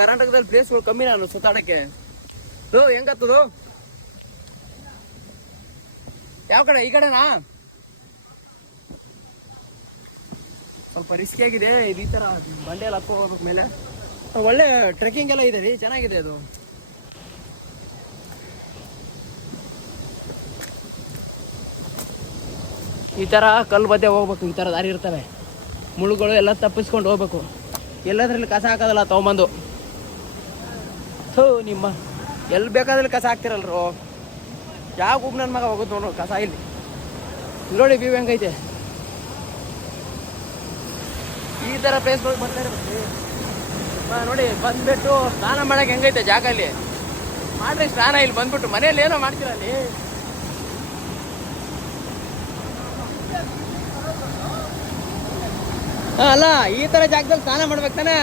ಕರ್ನಾಟಕದಲ್ಲಿ ಪ್ಲೇಸ್ಗಳು ಕಮ್ಮಿ ನಾನು ಸುತ್ತಾಡಕ್ಕೆ. ಹೆಂಗತ್ತದು? ಯಾವ ಕಡೆ? ಈ ಕಡೆನಾ? ಸ್ವಲ್ಪ ರಿಸ್ಕಿ ಆಗಿದೆ ಈ ತರ ಬಂಡೆಯಲ್ಲಿ ಹತ್ಕೊಂಡು ಹೋಗ್ಬೇಕು ಮೇಲೆ. ಒಳ್ಳೆ ಟ್ರೆಕ್ಕಿಂಗ್ ಎಲ್ಲ ಇದೆ ರೀ, ಚೆನ್ನಾಗಿದೆ ಅದು. ಈ ತರ ಕಲ್ಲು ಮಧ್ಯೆ ಹೋಗ್ಬೇಕು, ಈ ತರ ದಾರಿ ಇರ್ತವೆ, ಮುಳುಗಳು ಎಲ್ಲ ತಪ್ಪಿಸ್ಕೊಂಡು ಹೋಗ್ಬೇಕು. ಎಲ್ಲದ್ರಲ್ಲಿ ಕಸ ಹಾಕೋದಲ್ಲ ತಗೊಂಬಂದು. ನಿಮ್ಮ ಎಲ್ಲಿ ಬೇಕಾದ್ರಲ್ಲಿ ಕಸ ಹಾಕ್ತಿರಲ್ರು. ಯಾವ ಗುಬ್ ನನ್ನ ಮಗ ಹೋಗುತ್ತೆ ನೋಡು ಕಸ ಇಲ್ಲಿ. ನೋಡಿ ವ್ಯೂ ಹೆಂಗೈತೆ. ಈ ತರ ಪ್ಲೇಸ್ಗಳು ಬರ್ತಾ ಇರ್ಬೇಕು ನೋಡಿ. ಬಂದ್ಬಿಟ್ಟು ಸ್ನಾನ ಮಾಡಕ್ಕೆ ಹೆಂಗೈತೆ ಜಾಗ ಅಲ್ಲಿ ಮಾಡ್ರಿ ಸ್ನಾನ. ಇಲ್ಲಿ ಬಂದ್ಬಿಟ್ಟು ಮನೇಲಿ ಏನೋ ಮಾಡ್ತೀರ ಅಲ್ಲಿ. ಅಲ್ಲ ಈ ತರ ಜಾಗದಲ್ಲಿ ಸ್ನಾನ ಮಾಡ್ಬೇಕು ತಾನೆ.